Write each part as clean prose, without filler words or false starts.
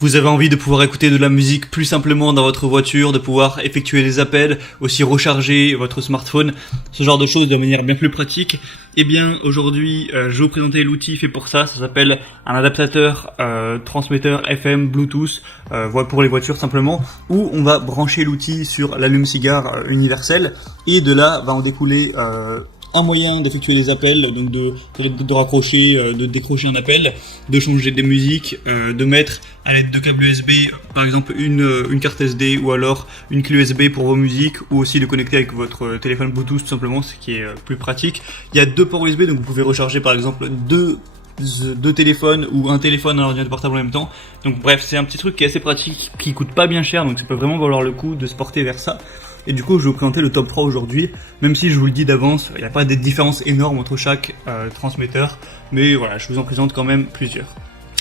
Vous avez envie de pouvoir écouter de la musique plus simplement dans votre voiture, de pouvoir effectuer des appels, aussi recharger votre smartphone, ce genre de choses de manière bien plus pratique. Eh bien, aujourd'hui, je vais vous présenter l'outil fait pour ça. Ça s'appelle un adaptateur transmetteur FM Bluetooth pour les voitures simplement, où on va brancher l'outil sur l'allume-cigare universel et de là va en découler un moyen d'effectuer des appels, donc de raccrocher, de décrocher un appel, de changer des musiques, de mettre à l'aide de câbles USB par exemple une carte SD ou alors une clé USB pour vos musiques, ou aussi de connecter avec votre téléphone Bluetooth tout simplement, ce qui est plus pratique. Il y a deux ports USB, donc vous pouvez recharger par exemple deux téléphones ou un téléphone et un ordinateur portable en même temps. Donc bref, c'est un petit truc qui est assez pratique, qui coûte pas bien cher, donc ça peut vraiment valoir le coup de se porter vers ça. Et du coup, je vais vous présenter le top 3 aujourd'hui, même si je vous le dis d'avance, il n'y a pas de différence énorme entre chaque transmetteur, mais voilà, je vous en présente quand même plusieurs.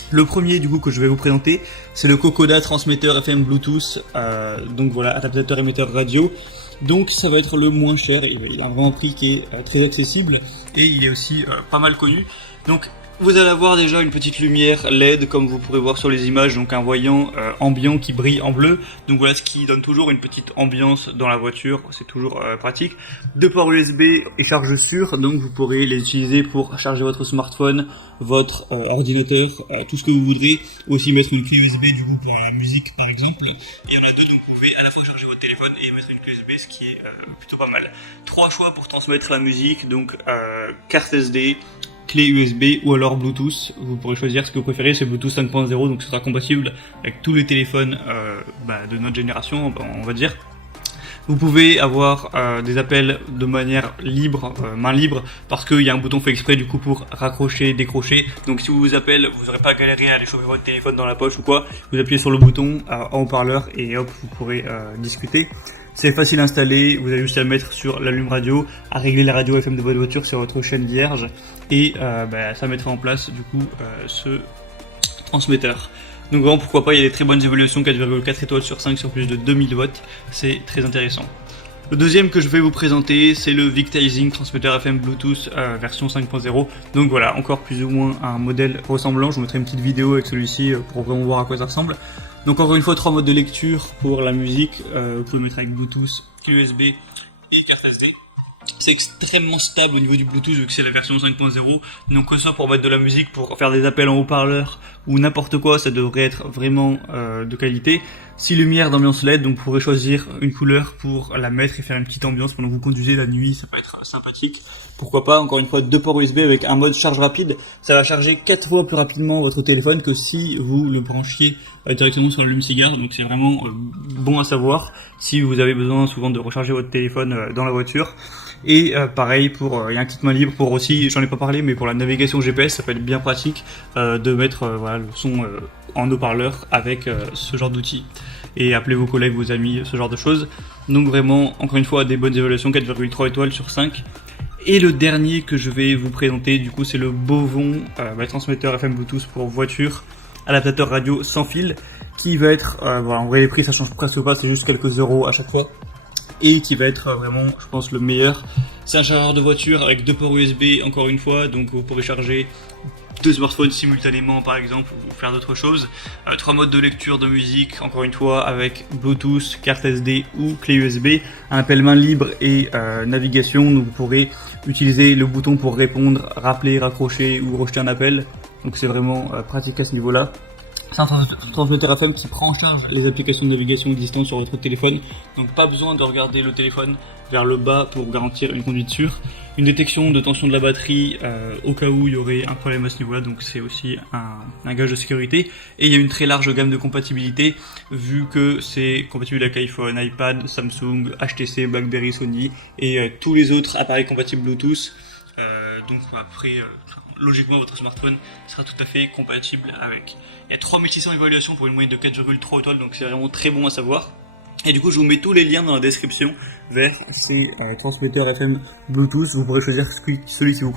Le premier du coup que je vais vous présenter, c'est le Kokoda transmetteur FM Bluetooth, donc voilà, adaptateur émetteur radio. Donc ça va être le moins cher, il a vraiment un prix qui est très accessible et il est aussi pas mal connu. Donc vous allez avoir déjà une petite lumière LED comme vous pourrez voir sur les images, donc un voyant ambiant qui brille en bleu. Donc voilà, ce qui donne toujours une petite ambiance dans la voiture, c'est toujours pratique. Deux ports USB et charge sûre, donc vous pourrez les utiliser pour charger votre smartphone, votre ordinateur, tout ce que vous voudrez. Aussi mettre une clé USB du coup pour la musique par exemple. Et il y en a deux, donc vous pouvez à la fois charger votre téléphone et mettre une clé USB, ce qui est plutôt pas mal. Trois choix pour transmettre la musique, donc carte SD, clé USB ou alors Bluetooth. Vous pourrez choisir ce que vous préférez, c'est Bluetooth 5.0, donc ce sera compatible avec tous les téléphones de notre génération, on va dire. Vous pouvez avoir des appels de manière libre, main libre, parce qu'il y a un bouton fait exprès du coup pour raccrocher, décrocher. Donc si vous vous appelez, vous n'aurez pas à galérer à aller chauffer votre téléphone dans la poche ou quoi. Vous appuyez sur le bouton en haut-parleur et hop, vous pourrez discuter. C'est facile à installer, vous avez juste à le mettre sur l'allume radio, à régler la radio FM de votre voiture sur votre chaîne vierge, et ça mettra en place du coup ce transmetteur. Donc vraiment pourquoi pas, il y a des très bonnes évaluations, 4,4 étoiles sur 5 sur plus de 2000 watts, c'est très intéressant. Le deuxième que je vais vous présenter, c'est le Victising transmetteur FM Bluetooth version 5.0. Donc voilà, encore plus ou moins un modèle ressemblant. Je vous mettrai une petite vidéo avec celui-ci pour vraiment voir à quoi ça ressemble. Donc encore une fois, 3 modes de lecture pour la musique. Vous pouvez mettre avec Bluetooth, clé USB et carte SD. C'est extrêmement stable au niveau du Bluetooth vu que c'est la version 5.0. Donc que ce soit pour mettre de la musique, pour faire des appels en haut-parleur ou n'importe quoi, ça devrait être vraiment de qualité. 6 lumières d'ambiance LED, donc vous pourrez choisir une couleur pour la mettre et faire une petite ambiance pendant que vous conduisez la nuit, ça peut être sympathique. Pourquoi pas, encore une fois, 2 ports USB avec un mode charge rapide, ça va charger 4 fois plus rapidement votre téléphone que si vous le branchiez directement sur l'allume-cigare, donc c'est vraiment bon à savoir si vous avez besoin souvent de recharger votre téléphone dans la voiture. Et pareil pour il y a un kit main libre pour aussi, j'en ai pas parlé, mais pour la navigation GPS, ça peut être bien pratique de mettre voilà, le son en haut-parleur avec ce genre d'outil. Et appelez vos collègues, vos amis, ce genre de choses. Donc vraiment, encore une fois, des bonnes évaluations, 4,3 étoiles sur 5. Et le dernier que je vais vous présenter, du coup, c'est le Bovon transmetteur FM Bluetooth pour voiture, adaptateur radio sans fil, qui va être, voilà, en vrai les prix ça change presque pas, c'est juste quelques euros à chaque fois. Et qui va être vraiment, je pense, le meilleur. C'est un chargeur de voiture avec 2 ports USB, encore une fois, donc vous pourrez charger 2 smartphones simultanément par exemple, ou faire d'autres choses. 3 modes de lecture de musique, encore une fois, avec Bluetooth, carte SD ou clé USB. Un appel main libre et navigation, donc vous pourrez utiliser le bouton pour répondre, rappeler, raccrocher ou rejeter un appel. Donc c'est vraiment pratique à ce niveau-là. C'est un transmetteur FM qui prend en charge les applications de navigation existantes sur votre téléphone, donc pas besoin de regarder le téléphone vers le bas pour garantir une conduite sûre. Une détection de tension de la batterie au cas où il y aurait un problème à ce niveau-là, donc c'est aussi un gage de sécurité. Et il y a une très large gamme de compatibilité, vu que c'est compatible avec iPhone, iPad, Samsung, HTC, BlackBerry, Sony et tous les autres appareils compatibles Bluetooth. Donc après... logiquement votre smartphone sera tout à fait compatible avec. Il y a 3600 évaluations pour une moyenne de 4,3 étoiles, donc c'est vraiment très bon à savoir. Et du coup je vous mets tous les liens dans la description vers ces transmetteurs FM Bluetooth. Vous pourrez choisir celui qui vous convient.